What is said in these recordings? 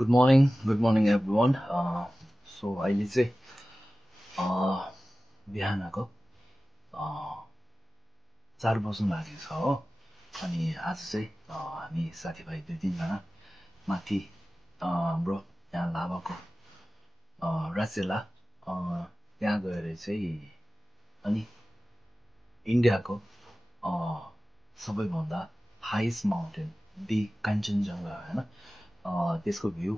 Good morning everyone. So अहिले चाहिँ बिहानको 4 बज्नु लागेको छ हो। अनि आज चाहिँ हामी साथीभाइ 2-3 जना माथि हाम्रो यहाँ लाभाको राचेला त्यहाँ गएर चाहिँ अनि इन्डियाको सबैभन्दा हाइएस्ट माउन्टेन दि कञ्चनजङ्घा होइन त्यसको भ्यू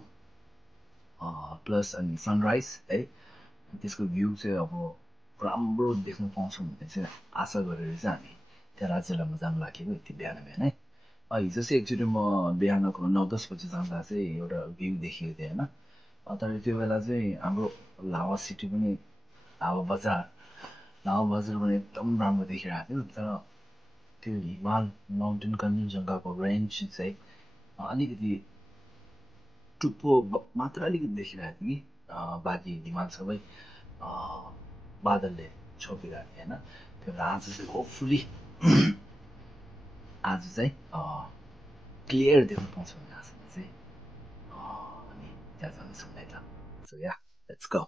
प्लस अनि सनराइज है त्यसको भ्यू चाहिँ अब राम्रो देख्न पाउँछौँ भन्ने चाहिँ आशा गरेर चाहिँ हामी त्यहाँ राज्यलामा जानु लागेको यति बिहान बिहानै हिजो चाहिँ एकचोटि म बिहानको 9-10 बजी जाँदा चाहिँ एउटा भ्यू देखेको थिएँ होइन तर त्यो बेला चाहिँ हाम्रो लाभा सिटी पनि लाभा बजार पनि एकदम राम्रो देखिरहेको थियो तर त्यो हिमाल माउन्टेन कञ्चनजङ्घाको रेन्ज चाहिँ अलिकति टुप्पो मात्र अलिकति देखिरहेको थियो कि बाँकी हिमाल सबै बादलले छोपिरहेको थियो होइन त्यो भएर आज चाहिँ होपफुली आज चाहिँ क्लियर देख्न पाउँछ भन्ने आशामा चाहिँ हामी त्यहाँ जाँदैछौँ है त सो या लेट्स गो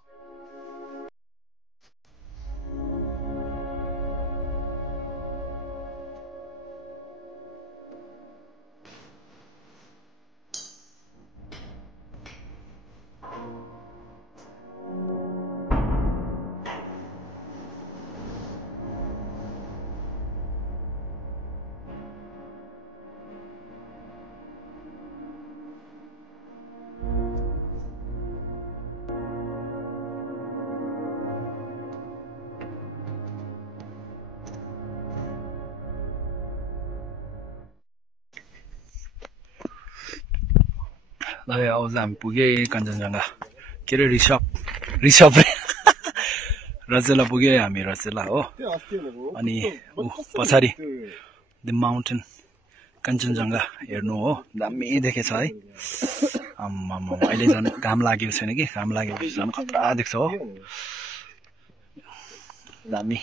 ल अब हामी पुगे कञ्चनजङ्घा के अरे रिसप रचेला पुगे हामी रचेला हो अनि पछाडि द माउन्टेन कञ्चनजङ्घा हेर्नु हो दामी देखेछ है अहिले झन् घाम लागेको छैन कि घाम लागेपछि झन् खतरा देख्छ हो दामी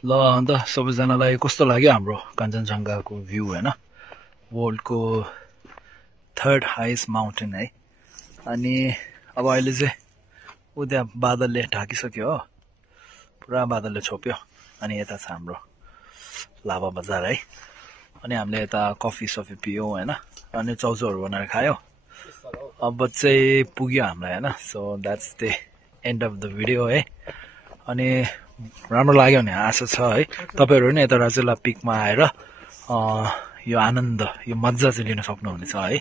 ल अन्त सबैजनालाई कस्तो लाग्यो हाम्रो कञ्चनजङ्घाको भ्यू हैन वर्ल्डको थर्ड हाइएस्ट माउन्टेन है अनि अब अहिले चाहिँ उ त्यहाँ बादलले ढाकिसक्यो हो पुरा बादलले छोप्यो अनि यता छ हाम्रो लाभा बजार है अनि हामीले यता कफी सफी पियौं हैन अनि चाउचाउहरु बनाएर खायौ अब चाहिँ पुग्यो हामीलाई हैन so that's the and of the video है अनि राम्रो लाग्यो भने आशा छ है तपाईहरु पनि यता राजुला पिकमा आएर यो आनन्द यो मज्जा चाहिँ लिन सक्नुहुनेछ है